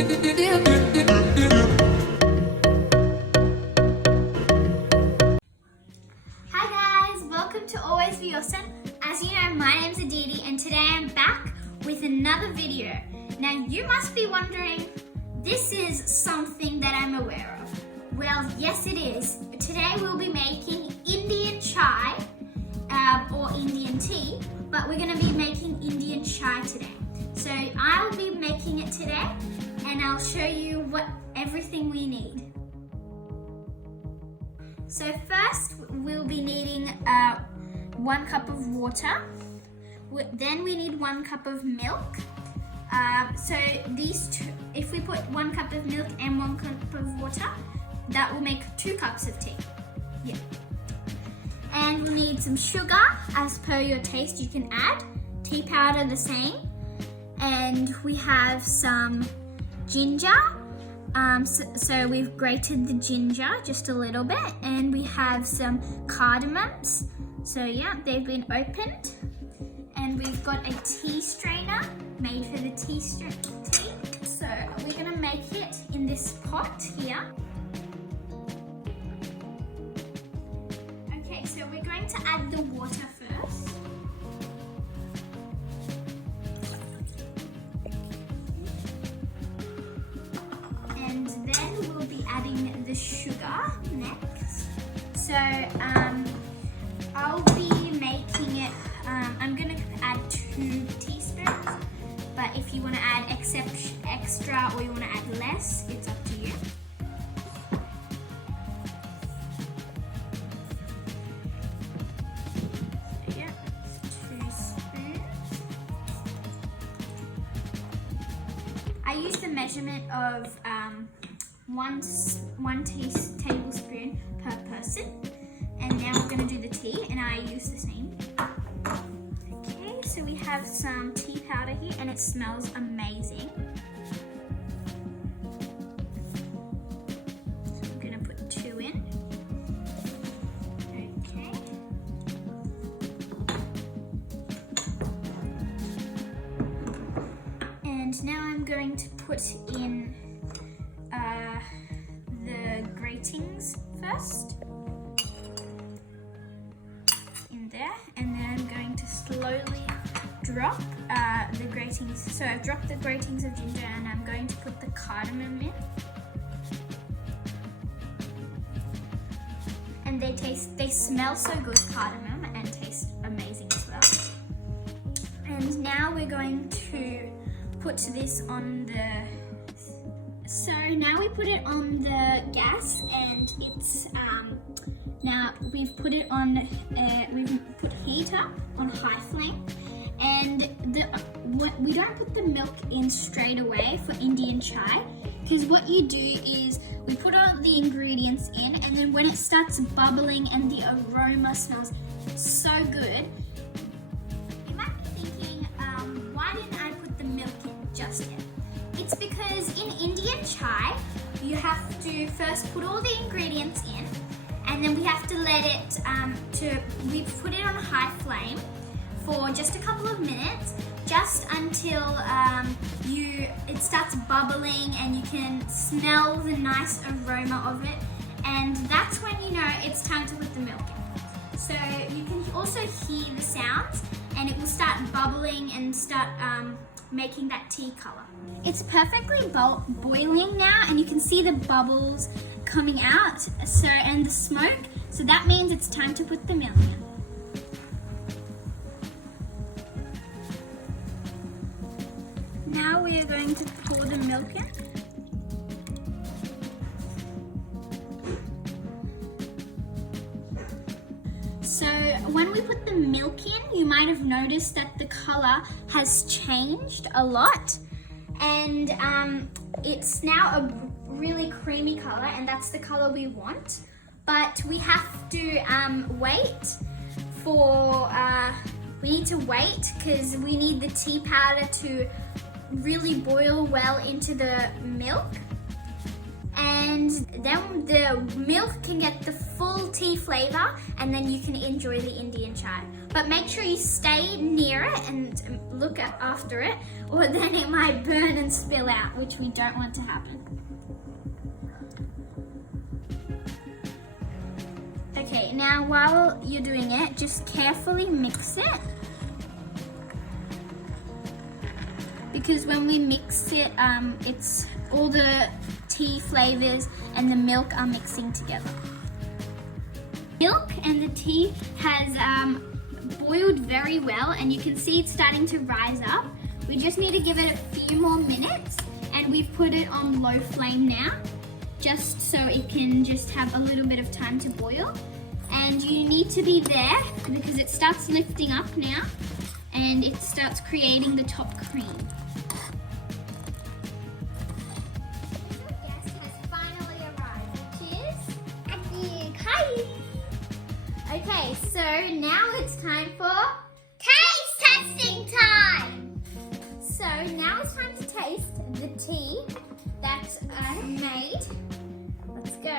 Hi guys, welcome to Always Be Awesome. As you know, my name's Aditi and today I'm back with another video. Now you must be wondering, this is something that I'm aware of. Well, yes it is. Today we'll be making Indian chai or Indian tea, but we're going to be making Indian chai today. So I'll be making it today and I'll show you everything we need. So first we'll be needing 1 cup of water. Then we need 1 cup of milk. So these two, if we put 1 cup of milk and 1 cup of water, that will make 2 cups of tea. Yeah. And we need some sugar, as per your taste you can add. Tea powder the same. And we have some ginger. So we've grated the ginger just a little bit. And we have some cardamoms. So yeah, they've been opened. And we've got a tea strainer made for the tea. So we're gonna make it in this pot here. Okay, so we're going to add the water first. And then we'll be adding the sugar next. So I'll be making it, I'm gonna add 2 teaspoons, but if you wanna add extra or you wanna add less, it's up to you. So yeah, 2 spoons. I use the measurement of 1 tablespoon per person. And now we're going to do the tea, and I use the same. Okay, so we have some tea powder here, and it smells amazing. So I'm going to put 2 in. Okay. And now I'm going to put in the gratings first. There, and then I'm going to slowly drop the gratings. So I've dropped the gratings of ginger and I'm going to put the cardamom in. And they smell so good, cardamom, and taste amazing as well. And now we're going to put this on so now we put it on the gas, and it's now we've put it on, we've put heat up on high flame, and we don't put the milk in straight away for Indian chai, because what you do is we put all the ingredients in, and then when it starts bubbling and the aroma smells so good, you might be thinking, why didn't I put the milk in just yet? It's because in Indian chai, you have to first put all the ingredients in, and then we have to let it, we put it on high flame for just a couple of minutes, just until it starts bubbling and you can smell the nice aroma of it, and that's when you know it's time to put the milk in. So you can also hear the sounds, and it will start bubbling and start making that tea color. It's perfectly boiling now, and you can see the bubbles coming out, and the smoke, so that means it's time to put the milk in. Now we are going to pour the milk in. So when we put the milk in, you might have noticed that the color has changed a lot, and it's now a really creamy color, and that's the color we want. But we have to wait because we need the tea powder to really boil well into the milk, and then the milk can get the full tea flavor, and then you can enjoy the Indian chai. but make sure you stay near it and look after it, or then it might burn and spill out, which we don't want to happen. Okay, now while you're doing it, just carefully mix it. Because when we mix it, it's all the tea flavors and the milk are mixing together. Milk and the tea has boiled very well, and you can see it's starting to rise up. We just need to give it a few more minutes, and we've put it on low flame now, just so it can just have a little bit of time to boil. And you need to be there because it starts lifting up now and it starts creating the top cream. The guest has finally arrived, which is Aditi. Hi! Okay, so now it's time for taste testing time! So now it's time to taste the tea that I have made. Let's go.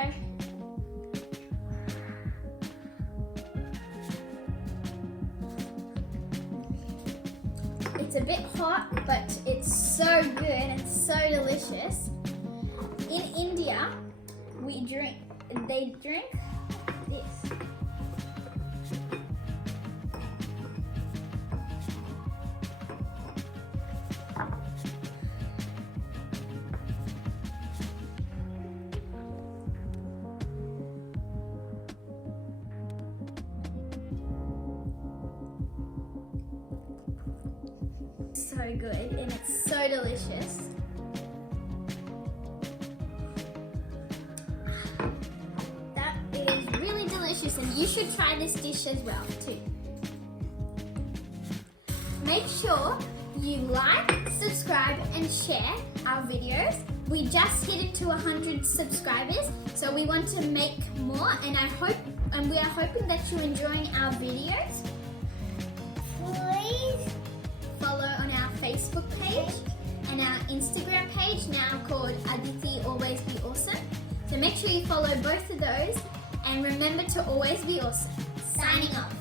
It's a bit hot, but it's so good and so delicious. In India, they drink this. So good, and it's so delicious. That is really delicious, and you should try this dish as well too. Make sure you like, subscribe and share our videos. We just hit it to 100 subscribers, so we want to make more, and we are hoping that you're enjoying our videos. Please follow on our Facebook page and our Instagram page, now called Aditi Always Be Awesome. So make sure you follow both of those, and remember to always be awesome. Signing off.